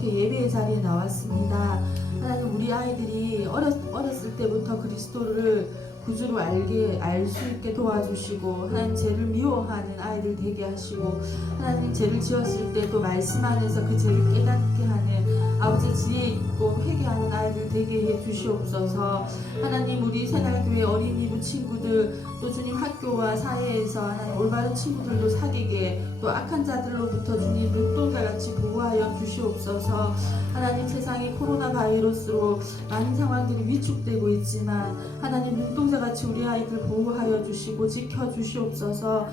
이렇게 예배의 자리에 나왔습니다. 하나님 우리 아이들이 어렸, 어렸을 때부터 그리스도를 구주로 알게 알 수 있게 도와주시고 하나님 죄를 미워하는 아이들 되게 하시고 하나님 죄를 지었을 때 또 말씀 안에서 그 죄를 깨닫게 하는 아버지 지혜 있고 회개하는 아이들 되게 해 주시옵소서. 하나님 우리 새날교회 어린이부 친구들 또 주님 학교와 사회에서 하나님 올바른 친구들도 사귀게 또 악한 자들로부터 주님 눈동자 같이 보호하여 주시옵소서. 하나님 세상에 코로나 바이러스로 많은 상황들이 위축되고 있지만 하나님 눈동자 같이 우리 아이들 보호하여 주시고 지켜 주시옵소서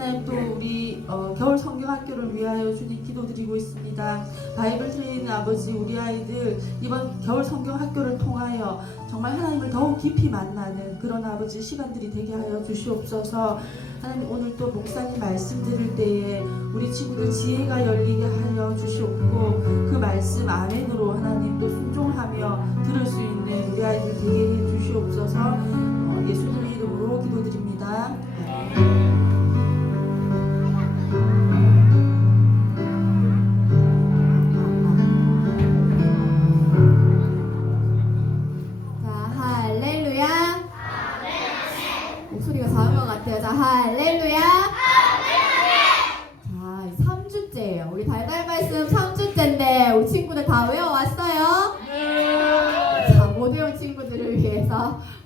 하나님 또 우리 어, 겨울 성경학교를 위하여 주님 기도드리고 있습니다. 바이블 트레이는 아버지 우리 아이들 이번 겨울 성경학교를 통하여 정말 하나님을 더욱 깊이 만나는 그런 아버지 시간들이 되게 하여 주시옵소서. 하나님 오늘 또 목사님 말씀 들을 때에 우리 친구들 지혜가 열리게 하여 주시옵고 그 말씀 아멘으로 하나님 또 순종하며 들을 수 있는 우리 아이들 되게 해 주시옵소서. 어, 예수님의 이름으로 기도드립니다. 자,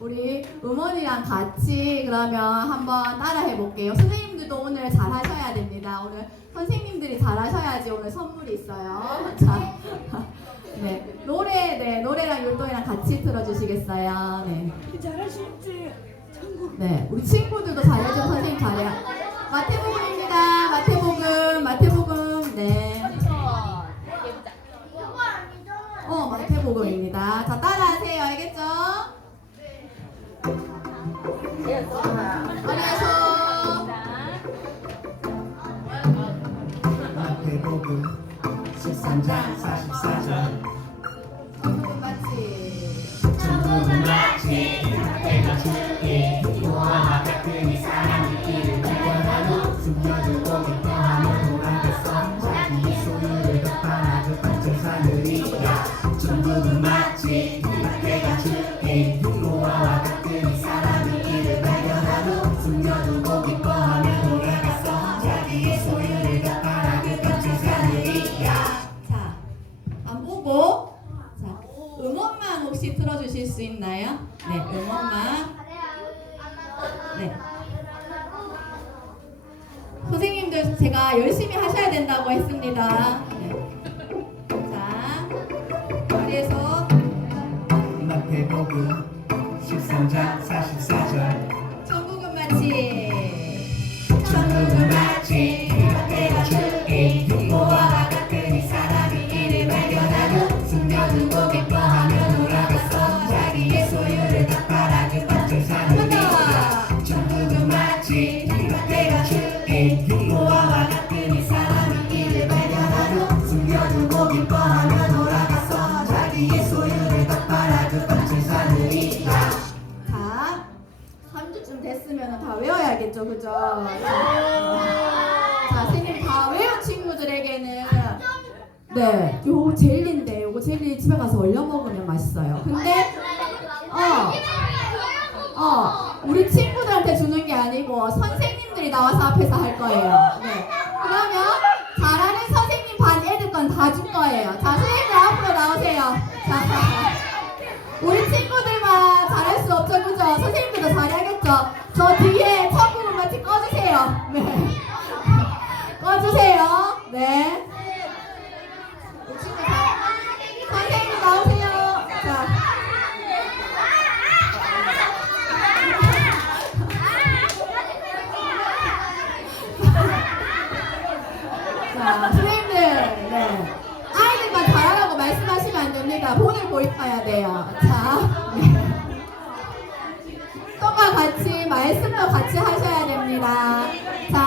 우리 음원이랑 같이 그러면 한번 따라해 볼게요. 선생님들도 오늘 잘 하셔야 됩니다. 오늘 선생님들이 잘 하셔야지 오늘 선물이 있어요. 자, 네, 노래, 네, 노래랑 율동이랑 같이 틀어주시겠어요? 네. 잘하실지 천국 네, 우리 친구들도 잘해줘 선생님 잘해. 마태복음입니다. 마태복음, 마태복음, 네. 어, 마태복음입니다. 자, 따라하세요. 알겠죠? 안녕하세요. 마태복음 13장 44절 천국은 마치 천국은 마치 때가 주께 기 틀어주실 수 있나요? 네, 음원만. 네. 선생님들 제가 열심히 하셔야 된다고 했습니다. 됐으면 다 외워야겠죠, 그죠? 자, 선생님 다 외운 친구들에게는 네, 요거 젤리인데 요거 젤리 집에 가서 얼려 먹으면 맛있어요. 근데 어, 어, 우리 친구들한테 주는 게 아니고 선생님들이 나와서 앞에서 할 거예요. 네. 그러면 잘하는 선생님 반 애들 건다줄 거예요. 자, 선생님들 앞으로 나오세요. 자, 우리 친구들만 잘할 수 없죠, 그죠? 선생님들도 잘해야겠죠? 저 뒤에 천국은 마치 꺼주세요. 네. 꺼주세요. 네. 선생님 나오세요. 자. 자, 선생님들, 네. 아이들만 잘하라고 말씀하시면 안 됩니다. 본을 보입해야 돼요. 자, 네. 또과 같이 말씀도 같이 하셔야 됩니다. 자,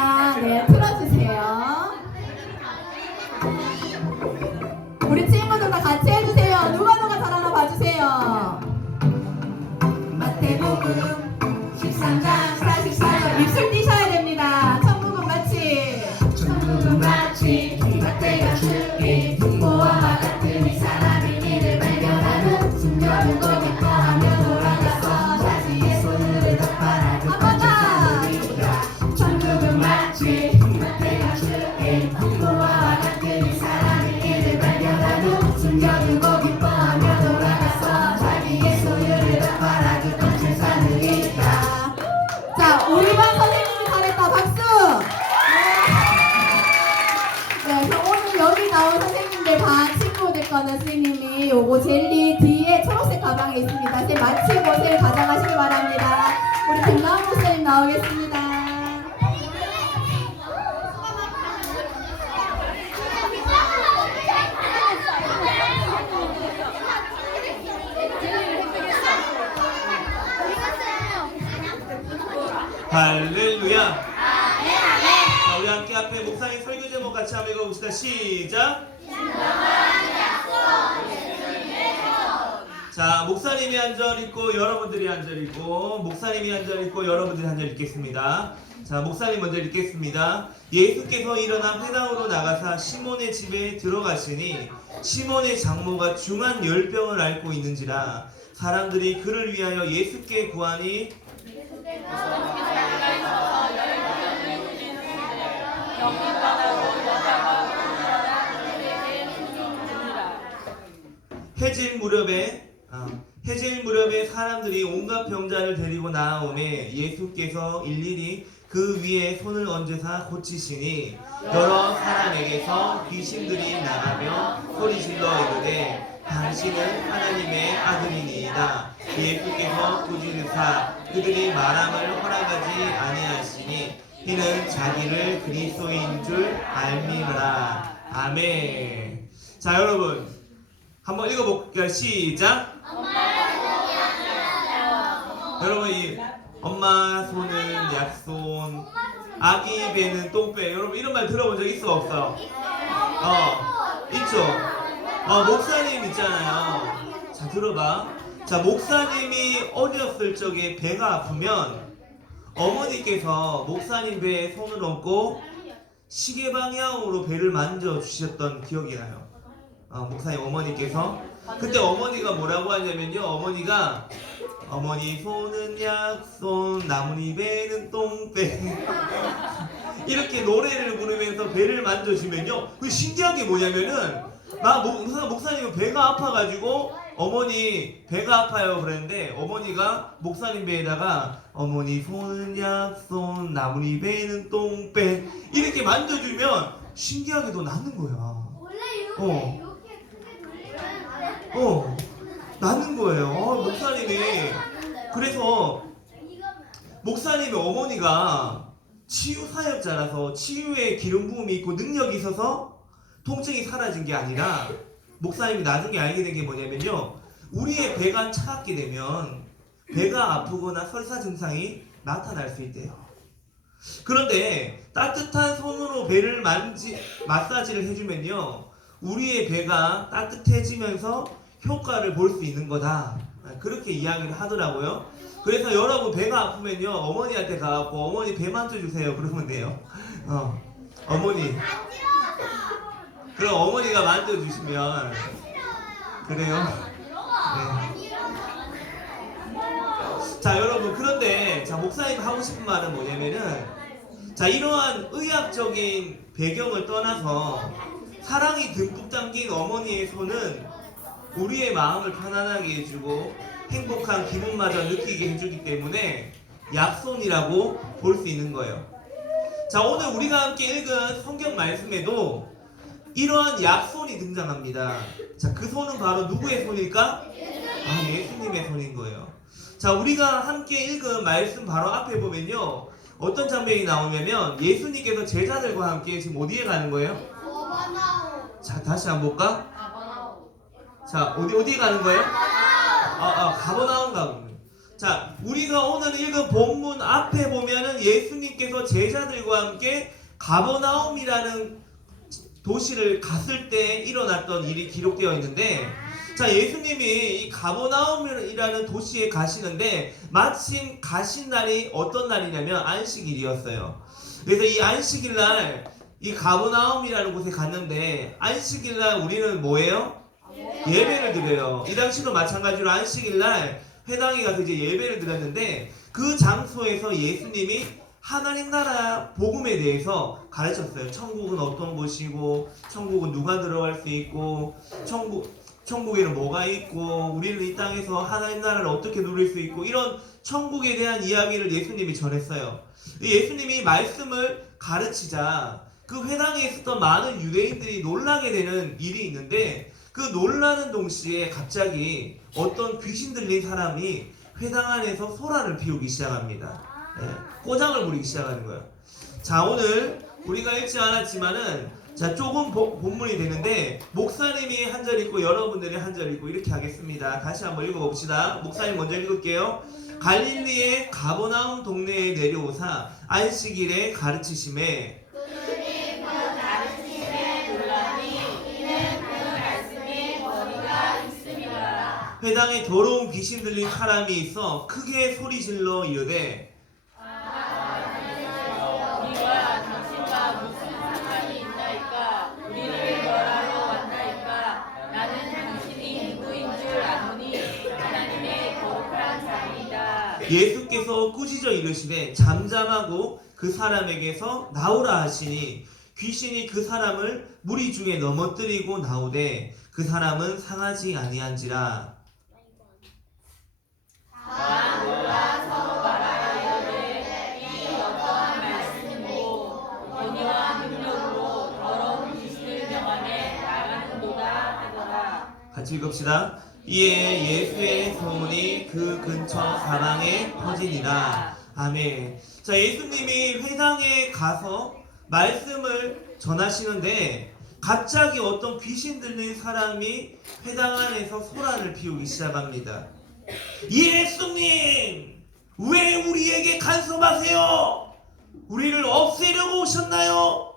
하실 거는 선생님이 요거 젤리 뒤에 초록색 가방에 있습니다. 선생님 마치고 젤 가져가시기 바랍니다. 우리 김나은 목사님 나오겠습니다. 할렐루야. 자, 우리 함께 앞에 목사님 설교 제목 같이 한번 읽어봅시다. 시작. 자, 목사님이 한절 읽고 여러분들이 한절 읽고 목사님이 한절 읽고 여러분들이 한 절 읽겠습니다. 자, 목사님 먼저 읽겠습니다. 예수께서 일어나 회당으로 나가사 시몬의 집에 들어가시니 시몬의 장모가 중한 열병을 앓고 있는지라 사람들이 그를 위하여 예수께 구하니 해질 무렵에 아, 해질 무렵에 사람들이 온갖 병자를 데리고 나오매 예수께서 일일이 그 위에 손을 얹으사 고치시니 여러 사람에게서 귀신들이 나가며 소리질러 이르되 당신은 하나님의 아들이니이다 예수께서 꾸짖으사 그들이 말함을 허락하지 아니하시니 이는 자기를 그리스도인 줄 알미라 아멘 자 여러분 한번 읽어볼게요. 시작. 여러분 이 엄마 손은 약손, 아기 배는 똥배. 여러분 이런 말 들어본 적 있어 없어요? 어, 있죠. 어, 목사님 있잖아요. 자 들어봐. 자 목사님이 어렸을 적에 배가 아프면 어머니께서 목사님 배에 손을 얹고 시계 방향으로 배를 만져 주셨던 기억이 나요. 어, 목사님 어머니께서 그때 어머니가 뭐라고 하냐면요. 어머니가 어머니 손은 약손 나무니 배는 똥배. 이렇게 노래를 부르면서 배를 만져주면요. 그 신기한 게 뭐냐면은 나 목사, 목사님은 배가 아파가지고 어머니 배가 아파요 그랬는데 어머니가 목사님 배에다가 어머니 손은 약손 나무니 배는 똥배 이렇게 만져주면 신기하게도 낫는 거야. 원래 이렇게 어. 이렇게 크게 돌리면 안 돼. 어 나는 거예요. 어, 목사님이 그래서 목사님의 어머니가 치유 사역자라서 치유의 기름 부음이 있고 능력이 있어서 통증이 사라진 게 아니라 목사님이 나중에 알게 된 게 뭐냐면요. 우리의 배가 차갑게 되면 배가 아프거나 설사 증상이 나타날 수 있대요. 그런데 따뜻한 손으로 배를 만지 마사지를 해주면요. 우리의 배가 따뜻해지면서 효과를 볼 수 있는 거다. 그렇게 이야기를 하더라고요. 그래서 여러분 배가 아프면요 어머니한테 가갖고 어머니 배 만져주세요 그러면 돼요. 어 어머니 그럼 어머니가 만져주시면 그래요. 네. 자 여러분 그런데 자 목사님 하고 싶은 말은 뭐냐면은 자 이러한 의학적인 배경을 떠나서 사랑이 듬뿍 담긴 어머니의 손은 우리의 마음을 편안하게 해주고 행복한 기분마저 느끼게 해주기 때문에 약손이라고 볼 수 있는 거예요. 자 오늘 우리가 함께 읽은 성경 말씀에도 이러한 약손이 등장합니다. 자 그 손은 바로 누구의 손일까? 아 예수님의 손인 거예요. 자 우리가 함께 읽은 말씀 바로 앞에 보면요 어떤 장면이 나오냐면 예수님께서 제자들과 함께 지금 어디에 가는 거예요? 자 다시 한번 볼까? 자 어디 어디 가는 거예요? 아, 아 가버나움 가는 자 우리가 오늘 읽은 본문 앞에 보면은 예수님께서 제자들과 함께 가버나움이라는 도시를 갔을 때 일어났던 일이 기록되어 있는데 자 예수님이 이 가버나움이라는 도시에 가시는데 마침 가신 날이 어떤 날이냐면 안식일이었어요. 그래서 이 안식일 날 이 가버나움이라는 곳에 갔는데 안식일 날 우리는 뭐예요? 예배를 드려요. 이 당시도 마찬가지로 안식일 날 회당에 가서 이제 예배를 드렸는데 그 장소에서 예수님이 하나님 나라 복음에 대해서 가르쳤어요. 천국은 어떤 곳이고, 천국은 누가 들어갈 수 있고, 천국, 천국에는 뭐가 있고, 우리는 이 땅에서 하나님 나라를 어떻게 누릴 수 있고, 이런 천국에 대한 이야기를 예수님이 전했어요. 예수님이 말씀을 가르치자 그 회당에 있었던 많은 유대인들이 놀라게 되는 일이 있는데, 그 놀라는 동시에 갑자기 어떤 귀신 들린 사람이 회당 안에서 소란을 피우기 시작합니다. 예, 꼬장을 부리기 시작하는 거예요. 자 오늘 우리가 읽지 않았지만은 자 조금 보- 본문이 되는데 목사님이 한 절 읽고 여러분들이 한 절 읽고 이렇게 하겠습니다. 다시 한번 읽어 봅시다. 목사님 먼저 읽을게요. 갈릴리의 가버나움 동네에 내려오사 안식일에 가르치심에 회당에 더러운 귀신 들린 사람이 있어 크게 이르되 하나님의 거룩한 자이다. 예수께서 꾸짖어 이르시되 잠잠하고 그 사람에게서 나오라 하시니 귀신이 그 사람을 무리 중에 넘어뜨리고 나오되 그 사람은 상하지 아니한지라 같이 읽읍시다. 이에 예수의 소문이 그 근처 사방에 퍼지니라. 아멘. 자, 예수님이 회당에 가서 말씀을 전하시는데 갑자기 어떤 귀신 들린 사람이 회당 안에서 소란을 피우기 시작합니다. 예수님! 왜 우리에게 간섭하세요? 우리를 없애려고 오셨나요?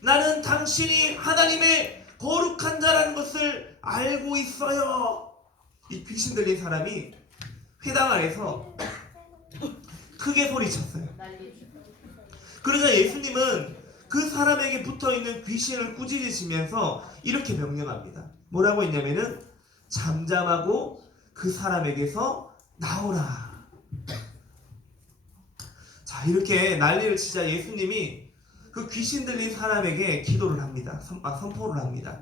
나는 당신이 하나님의 거룩한 자라는 것을 알고 있어요. 이 귀신 들린 사람이 회당 안에서 크게 소리쳤어요. 그러자 예수님은 그 사람에게 붙어 있는 귀신을 꾸짖으시면서 이렇게 명령합니다. 뭐라고 했냐면은 잠잠하고 그 사람에게서 나오라. 자, 이렇게 난리를 치자 예수님이 그 귀신 들린 사람에게 기도를 합니다. 선, 아, 선포를 합니다.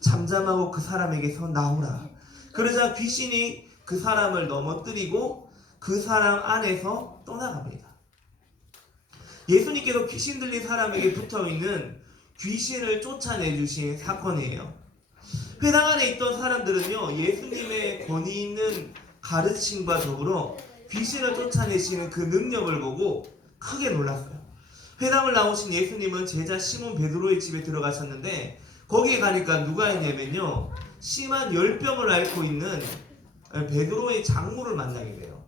잠잠하고 그 사람에게서 나오라. 그러자 귀신이 그 사람을 넘어뜨리고 그 사람 안에서 떠나갑니다. 예수님께서 귀신 들린 사람에게 붙어 있는 귀신을 쫓아내 주신 사건이에요. 회당 안에 있던 사람들은요, 예수님의 권위 있는 가르침과 더불어 귀신을 쫓아내시는 그 능력을 보고 크게 놀랐어요. 회당을 나오신 예수님은 제자 시몬 베드로의 집에 들어가셨는데 거기에 가니까 누가 있냐면요 심한 열병을 앓고 있는 베드로의 장모를 만나게 돼요.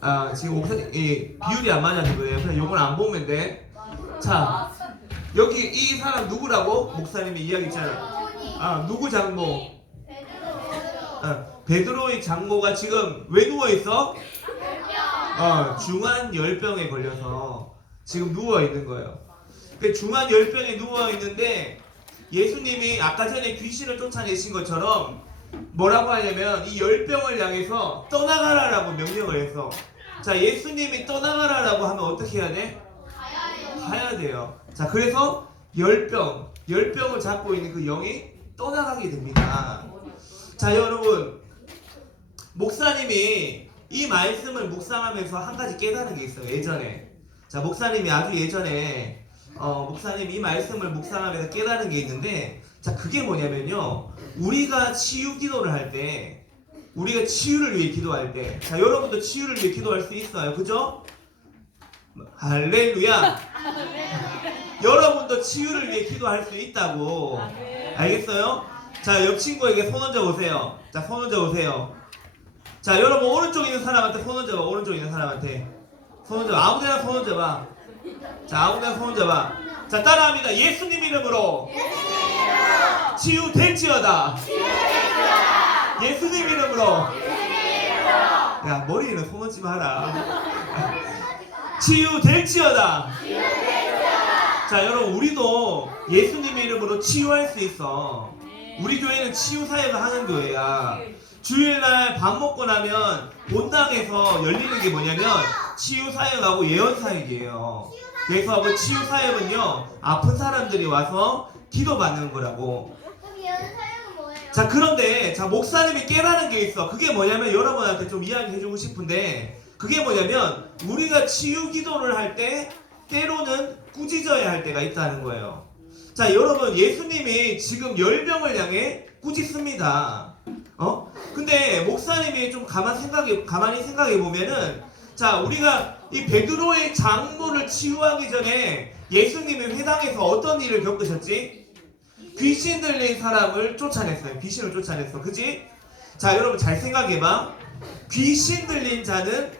아 지금 목사님 이 비율이 안 맞아서 그래요. 그냥 요건 안 보면 돼. 자 여기 이 사람 누구라고 목사님이 이야기했잖아요. 아 누구 장모? 아, 베드로의 장모가 지금 왜 누워 있어? 어, 중한 열병에 걸려서 지금 누워 있는 거예요. 그 중한 열병에 누워 있는데 예수님이 아까 전에 귀신을 쫓아내신 것처럼 뭐라고 하냐면 이 열병을 향해서 떠나가라라고 명령을 했어. 자, 예수님이 떠나가라라고 하면 어떻게 해야 돼? 가야 돼요. 자, 그래서 열병, 열병을 잡고 있는 그 영이 떠나가게 됩니다. 자, 여러분, 목사님이 이 말씀을 묵상하면서 한 가지 깨달은 게 있어요. 예전에. 자, 목사님이 아주 예전에 어, 목사님이 이 말씀을 묵상하면서 깨달은 게 있는데 자, 그게 뭐냐면요. 우리가 치유 기도를 할 때 우리가 치유를 위해 기도할 때 자, 여러분도 치유를 위해 기도할 수 있어요. 그죠? 할렐루야. 여러분도 치유를 위해 기도할 수 있다고. 알겠어요? 자, 옆 친구에게 손 얹어 보세요. 자, 손 얹어 보세요. 자, 여러분 오른쪽에 있는 사람한테 손 얹어봐. 오른쪽에 있는 사람한테 손 얹어. 아무데나 손 얹어봐. 자, 아무데나 손 얹어봐. 자, 따라합니다. 예수님 이름으로. 치유 될지어다. 예수님 이름으로. 야, 머리에는 손 얹지 마라. 치유 될지어다. 자, 여러분 우리도 예수님 이름으로 치유할 수 있어. 우리 교회는 치유 사역을 하는 교회야. 주일날 밥 먹고 나면 본당에서 열리는 게 뭐냐면 치유 사역하고 예언 사역이에요. 그래서 그 치유 사역은요 아픈 사람들이 와서 기도 받는 거라고. 자 그런데 자 목사님이 깨달은 게 있어. 그게 뭐냐면 여러분한테 좀 이야기해주고 싶은데 그게 뭐냐면 우리가 치유 기도를 할 때 때로는 꾸짖어야 할 때가 있다는 거예요. 자, 여러분, 예수님이 지금 열병을 향해 꾸짖습니다. 어? 근데 목사님이 좀 가만 생각해, 가만히 생각해 보면은, 자, 우리가 이 베드로의 장모를 치유하기 전에 예수님이 회당에서 어떤 일을 겪으셨지? 귀신 들린 사람을 쫓아냈어요. 귀신을 쫓아냈어. 그지? 자, 여러분 잘 생각해봐. 귀신 들린 자는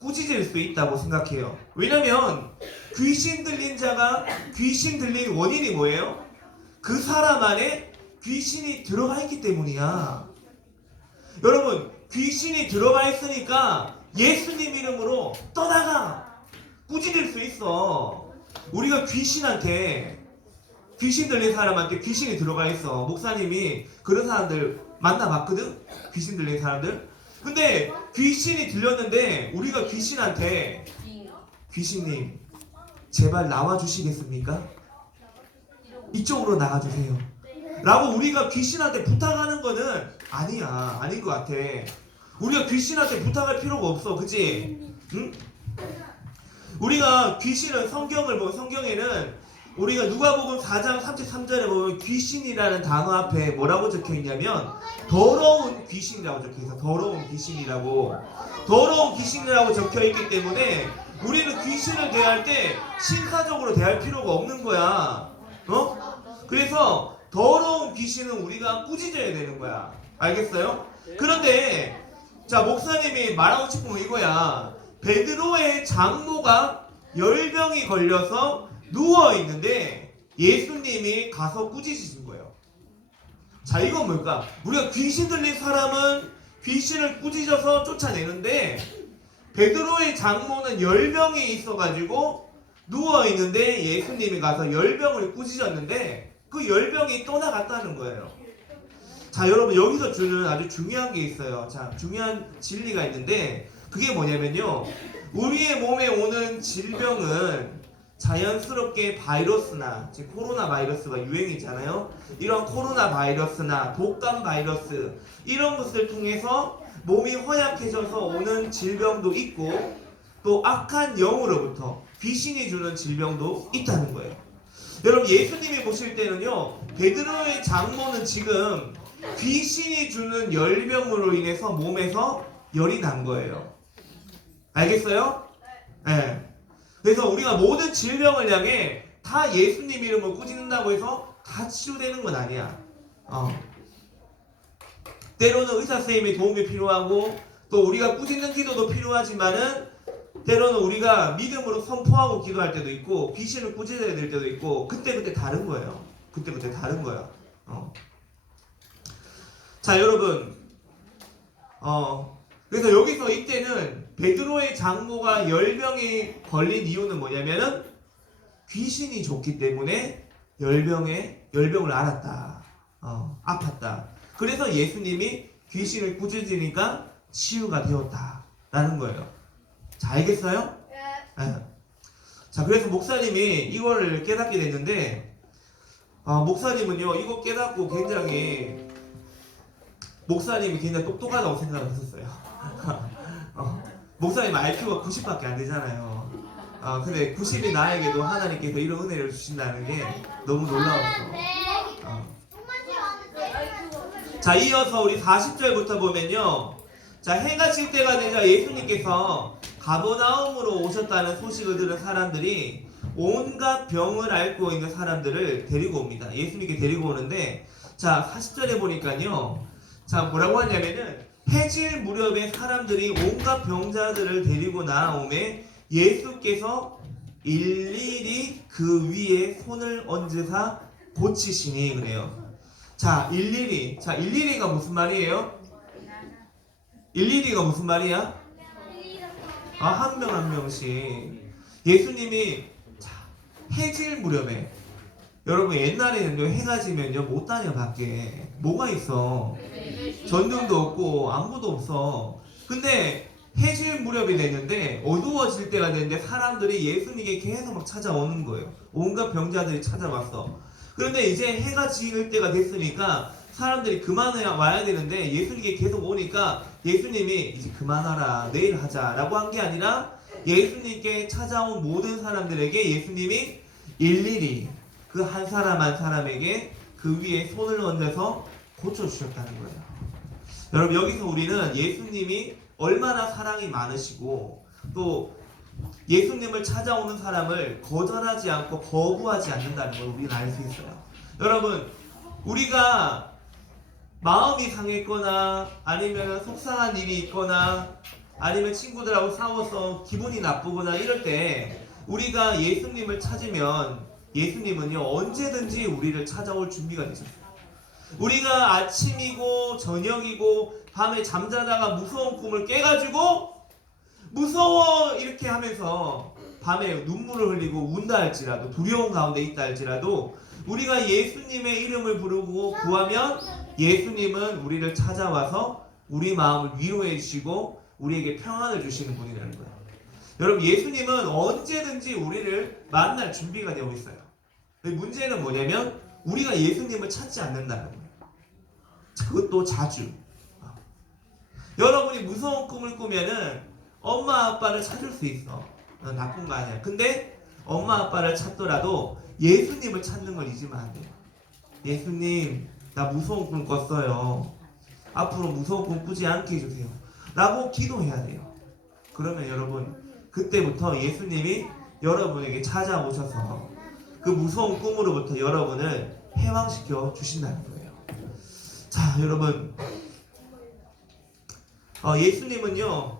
꾸짖을 수 있다고 생각해요. 왜냐면 귀신 들린 자가 귀신 들린 원인이 뭐예요? 그 사람 안에 귀신이 들어가 있기 때문이야. 여러분, 귀신이 들어가 있으니까 예수님 이름으로 떠나가! 꾸짖을 수 있어. 우리가 귀신한테, 귀신 들린 사람한테 귀신이 들어가 있어. 목사님이 그런 사람들 만나봤거든? 귀신 들린 사람들? 근데 귀신이 들렸는데 우리가 귀신한테 귀신님 제발 나와 주시겠습니까? 이쪽으로 나가 주세요. 라고 우리가 귀신한테 부탁하는 거는 아니야. 아닌 것 같아. 우리가 귀신한테 부탁할 필요가 없어. 그치? 응? 우리가 귀신은 성경을 보면 성경에는 우리가 누가복음 4장 33절에 보면 귀신이라는 단어 앞에 뭐라고 적혀 있냐면 더러운 귀신이라고 적혀 있어. 더러운 귀신이라고. 더러운 귀신이라고 적혀 있기 때문에 우리는 귀신을 대할 때 신사적으로 대할 필요가 없는 거야. 어? 그래서 더러운 귀신은 우리가 꾸짖어야 되는 거야. 알겠어요? 그런데 자 목사님이 말하고 싶은 건 이거야. 베드로의 장모가 열병이 걸려서 누워 있는데 예수님이 가서 꾸짖으신 거예요. 자 이건 뭘까? 우리가 귀신 들린 사람은 귀신을 꾸짖어서 쫓아내는데 베드로의 장모는 열병이 있어가지고 누워 있는데 예수님이 가서 열병을 꾸짖었는데 그 열병이 떠나갔다는 거예요. 자 여러분 여기서 주는 아주 중요한 게 있어요. 자 중요한 진리가 있는데 그게 뭐냐면요. 우리의 몸에 오는 질병은 자연스럽게 바이러스나 지금 코로나 바이러스가 유행이잖아요. 이런 코로나 바이러스나 독감 바이러스 이런 것을 통해서 몸이 허약해져서 오는 질병도 있고 또 악한 영으로부터 귀신이 주는 질병도 있다는 거예요. 여러분 예수님이 보실 때는요 베드로의 장모는 지금 귀신이 주는 열병으로 인해서 몸에서 열이 난 거예요. 알겠어요? 네. 그래서 우리가 모든 질병을 향해 다 예수님 이름을 꾸짖는다고 해서 다 치유되는 건 아니야. 어. 때로는 의사 선생님의 도움이 필요하고 또 우리가 꾸짖는 기도도 필요하지만은 때로는 우리가 믿음으로 선포하고 기도할 때도 있고 귀신을 꾸짖어야 될 때도 있고 그때 그때 다른 거예요. 그때 그때 다른 거야. 어. 자 여러분, 어 그래서 여기서 이때는 베드로의 장모가 열병에 걸린 이유는 뭐냐면은 귀신이 좋기 때문에 열병에 열병을 앓았다. 어, 아팠다. 그래서 예수님이 귀신을 꾸짖으니까 치유가 되었다라는 거예요. 자, 알겠어요? 예. 자, 그래서 목사님이 이걸 깨닫게 됐는데, 아, 목사님은요, 이거 깨닫고 굉장히, 목사님이 굉장히 똑똑하다고 생각을 했었어요. 어, 목사님 IQ가 90밖에 안 되잖아요. 어, 근데 90이 나에게도 하나님께서 이런 은혜를 주신다는 게 너무 놀라웠어. 어. 자, 이어서 우리 40절부터 보면요. 자, 해가 질 때가 되자 예수님께서 가버나움으로 오셨다는 소식을 들은 사람들이 온갖 병을 앓고 있는 사람들을 데리고 옵니다. 예수님께 데리고 오는데, 자, 40절에 보니까요. 자, 뭐라고 하냐면은, 해질 무렵에 사람들이 온갖 병자들을 데리고 나오매 예수께서 일일이 그 위에 손을 얹으사 고치시니 그래요. 자, 일일이. 자, 일일이가 무슨 말이에요? 일일이가 무슨 말이야? 아, 한 명 한 명씩. 예수님이 자, 해질 무렵에 여러분 옛날에는요 해가 지면요 못 다녀 밖에. 뭐가 있어? 전등도 없고 아무도 없어. 근데 해질 무렵이 됐는데 어두워질 때가 됐는데 사람들이 예수님께 계속 막 찾아오는 거예요. 온갖 병자들이 찾아왔어. 그런데 이제 해가 지을 때가 됐으니까 사람들이 그만 와야 되는데 예수님께 계속 오니까 예수님이 이제 그만하라 내일 하자라고 한 게 아니라 예수님께 찾아온 모든 사람들에게 예수님이 일일이 그 한 사람 한 사람에게 그 위에 손을 얹어서 고쳐주셨다는 거예요. 여러분 여기서 우리는 예수님이 얼마나 사랑이 많으시고 또 예수님을 찾아오는 사람을 거절하지 않고 거부하지 않는다는 걸 우리는 알 수 있어요. 여러분 우리가 마음이 상했거나 아니면 속상한 일이 있거나 아니면 친구들하고 싸워서 기분이 나쁘거나 이럴 때 우리가 예수님을 찾으면 예수님은요 언제든지 우리를 찾아올 준비가 되셨어요. 우리가 아침이고 저녁이고 밤에 잠자다가 무서운 꿈을 깨가지고 무서워 이렇게 하면서 밤에 눈물을 흘리고 운다 할지라도 두려운 가운데 있다 할지라도 우리가 예수님의 이름을 부르고 구하면 예수님은 우리를 찾아와서 우리 마음을 위로해 주시고 우리에게 평안을 주시는 분이라는 거예요. 여러분 예수님은 언제든지 우리를 만날 준비가 되어 있어요. 문제는 뭐냐면 우리가 예수님을 찾지 않는다는 거예요. 그것도 자주. 어. 여러분이 무서운 꿈을 꾸면은 엄마 아빠를 찾을 수 있어. 어, 나쁜 거 아니야. 근데 엄마 아빠를 찾더라도 예수님을 찾는 걸 잊으면 안 돼요. 예수님, 나 무서운 꿈 꿨어요. 앞으로 무서운 꿈 꾸지 않게 해주세요. 라고 기도해야 돼요. 그러면 여러분, 그때부터 예수님이 여러분에게 찾아오셔서 그 무서운 꿈으로부터 여러분을 해방시켜 주신다는 거예요. 자, 여러분. 어, 예수님은요,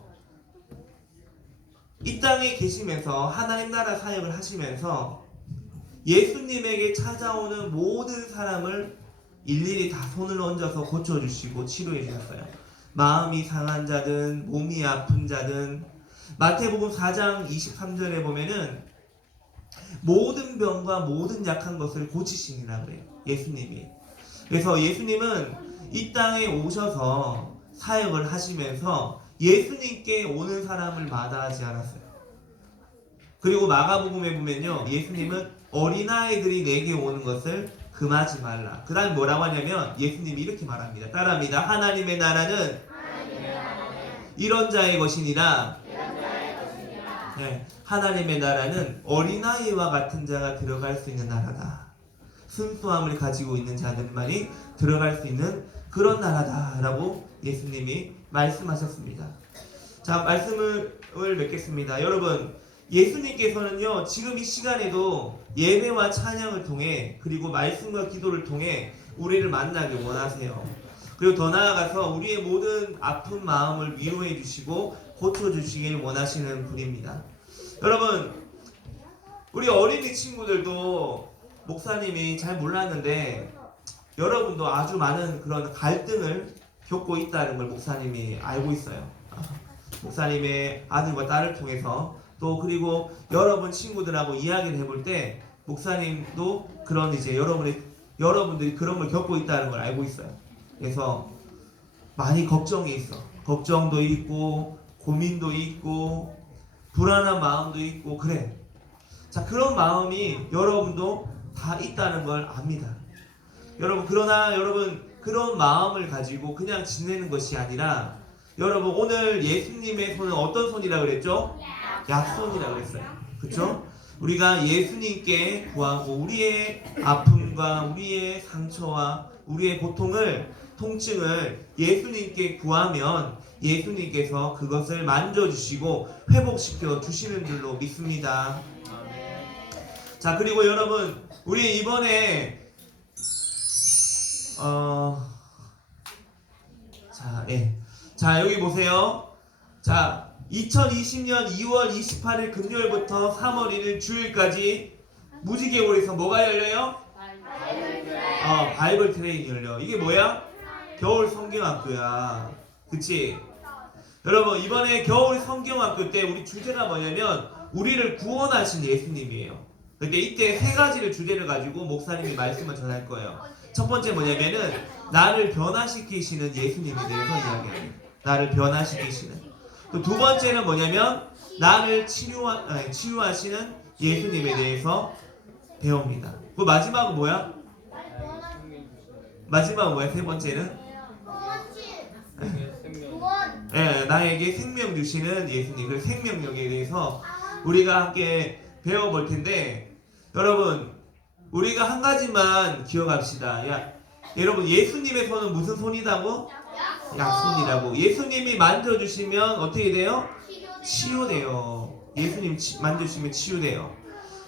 이 땅에 계시면서 하나님 나라 사역을 하시면서 예수님에게 찾아오는 모든 사람을 일일이 다 손을 얹어서 고쳐주시고 치료해 주셨어요. 마음이 상한 자든 몸이 아픈 자든 마태복음 4장 23절에 보면은 모든 병과 모든 약한 것을 고치시니라 그래요. 예수님이. 그래서 예수님은 이 땅에 오셔서 사역을 하시면서 예수님께 오는 사람을 마다하지 않았어요. 그리고 마가복음에 보면요. 예수님은 어린아이들이 내게 오는 것을 금하지 말라. 그 다음 뭐라고 하냐면 예수님이 이렇게 말합니다. 따라합니다. 하나님의 나라는 이런 자의 것이니라. 네, 하나님의 나라는 어린아이와 같은 자가 들어갈 수 있는 나라다. 순수함을 가지고 있는 자들만이 들어갈 수 있는 그런 나라다라고 예수님이 말씀하셨습니다. 자, 말씀을 맺겠습니다. 여러분, 예수님께서는요, 지금 이 시간에도 예배와 찬양을 통해, 그리고 말씀과 기도를 통해 우리를 만나길 원하세요. 그리고 더 나아가서 우리의 모든 아픈 마음을 위로해 주시고 고쳐 주시길 원하시는 분입니다. 여러분, 우리 어린이 친구들도 목사님이 잘 몰랐는데 여러분도 아주 많은 그런 갈등을 겪고 있다는 걸 목사님이 알고 있어요. 아, 목사님의 아들과 딸을 통해서 또 그리고 여러분 친구들하고 이야기를 해볼 때 목사님도 그런 이제 여러분의 여러분들이 그런 걸 겪고 있다는 걸 알고 있어요. 그래서 많이 걱정이 있어. 걱정도 있고 고민도 있고 불안한 마음도 있고 그래. 자 그런 마음이 여러분도 다 있다는 걸 압니다. 여러분 그러나 여러분 그런 마음을 가지고 그냥 지내는 것이 아니라 여러분 오늘 예수님의 손은 어떤 손이라 그랬죠? 약손이라 그랬어요. 그렇죠? 우리가 예수님께 구하고 우리의 아픔과 우리의 상처와 우리의 고통을 통증을 예수님께 구하면 예수님께서 그것을 만져주시고 회복시켜 주시는 줄로 믿습니다. 자 그리고 여러분 우리 이번에 어, 자, 예. 자, 여기 보세요. 자, 2020년 2월 28일 금요일부터 3월 1일 주일까지 무지개골에서 뭐가 열려요? 어, 바이블 트레인 열려. 이게 뭐야? 겨울 성경학교야. 그치? 여러분, 이번에 겨울 성경학교 때 우리 주제가 뭐냐면, 우리를 구원하신 예수님이에요. 근데 이때 세 가지를 주제를 가지고 목사님이 말씀을 전할 거예요. 첫 번째 뭐냐면은 나를 변화시키시는 예수님에 대해서 이야기해요. 나를 변화시키시는. 또 두 번째는 뭐냐면 나를 치유하, 아니, 치유하시는 예수님에 대해서 배웁니다. 그 마지막은 뭐야? 마지막은 뭐야? 세 번째는 예, 나에게 생명 주시는 예수님 그 생명력에 대해서 우리가 함께 배워볼 텐데 여러분 우리가 한 가지만 기억합시다. 야, 여러분 예수님의 손은 무슨 손이다고? 약손이라고. 예수님이 만져주시면 어떻게 돼요? 치유돼요. 예수님 치- 만져주시면 치유돼요.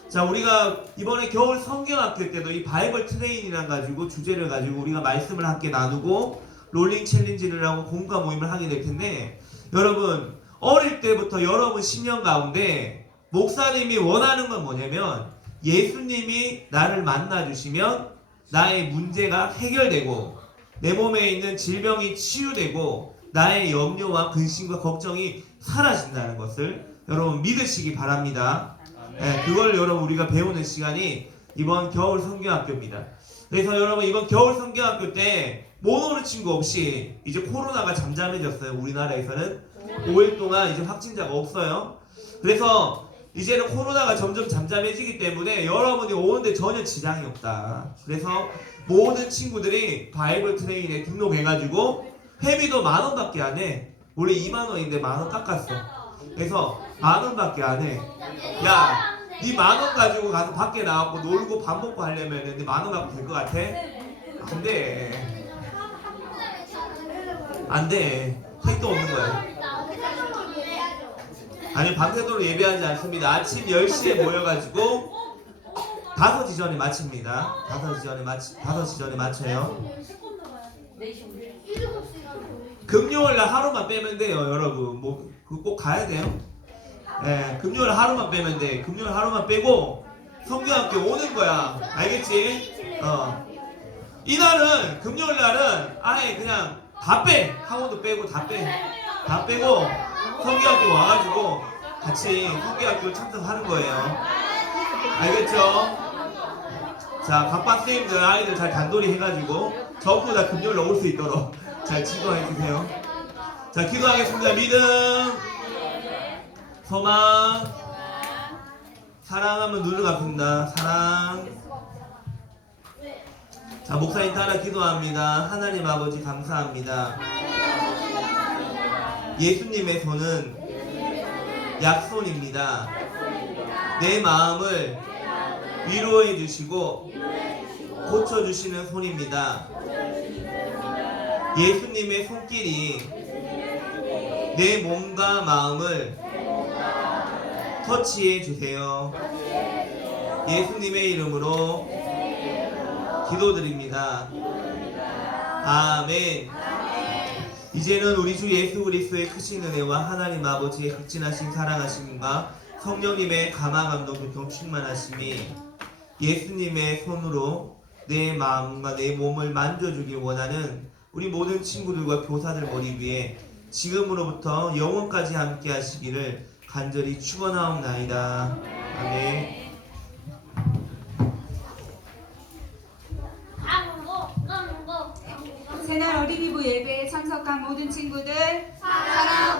자, 우리가 이번에 겨울 성경학교 때도 이 바이블 트레인이라 가지고 주제를 가지고 우리가 말씀을 함께 나누고 롤링 챌린지를 하고 공과 모임을 하게 될 텐데 여러분 어릴 때부터 여러분 10년 가운데 목사님이 원하는 건 뭐냐면 예수님이 나를 만나 주시면 나의 문제가 해결되고 내 몸에 있는 질병이 치유되고 나의 염려와 근심과 걱정이 사라진다는 것을 여러분 믿으시기 바랍니다. 네, 그걸 여러분 우리가 배우는 시간이 이번 겨울 성경학교입니다. 그래서 여러분 이번 겨울 성경학교 때못 오는 친구 없이 이제 코로나가 잠잠해졌어요. 우리나라에서는 5일 동안 이제 확진자가 없어요. 그래서 이제는 코로나가 점점 잠잠해지기 때문에 여러분이 오는데 전혀 지장이 없다. 그래서 모든 친구들이 바이블 트레인에 등록해가지고 회비도 만 원밖에 안 해. 원래 2만 원인데 만 원 깎았어. 그래서 만 원밖에 안 해. 야, 네 만 원 가지고 가서 밖에 나가고 놀고 밥 먹고 하려면 네 만 원 갖고 될 것 같아? 안 돼. 안 돼. 택도 없는 거야. 아니 밤새도록 예배하지 않습니다. 아침 10시에 모여가지고 5시 전에 마칩니다. 5시 전에 마치 5시 전에 마쳐요. 금요일 날 하루만 빼면 돼요, 여러분. 뭐 그거 꼭 가야 돼요. 예, 금요일 하루만 빼면 돼. 금요일 하루만 빼고 성경학교 오는 거야. 알겠지? 어. 이날은 금요일 날은 아예 그냥 다 빼. 학원도 빼고 다 빼. 다 빼고 성경학교 와가지고 같이 성경학교 참석하는 거예요. 알겠죠? 자, 각 박사님들 아이들 잘 단돌이 해가지고 전부 다 금요일 올수 있도록 잘 지도해 주세요. 자, 기도하겠습니다. 믿음, 소망, 사랑 한번 눌러갑니다. 사랑. 자, 목사님 따라 기도합니다. 하나님 아버지 감사합니다. 예수님의 손은 약손입니다. 내 마음을 위로해 주시고 고쳐 주시는 손입니다. 예수님의 손길이 내 몸과 마음을 터치해 주세요. 예수님의 이름으로 기도드립니다. 아멘. 이제는 우리 주 예수 그리스도의 크신 은혜와 하나님 아버지의 극진하신 사랑하심과 성령님의 감화 감동 교통 충만하심이 예수님의 손으로 내 마음과 내 몸을 만져주길 원하는 우리 모든 친구들과 교사들 머리 위에 지금으로부터 영원까지 함께 하시기를 간절히 축원하옵나이다. 아멘. 새날 어린이부 예배에 참석한 모든 친구들 사랑하고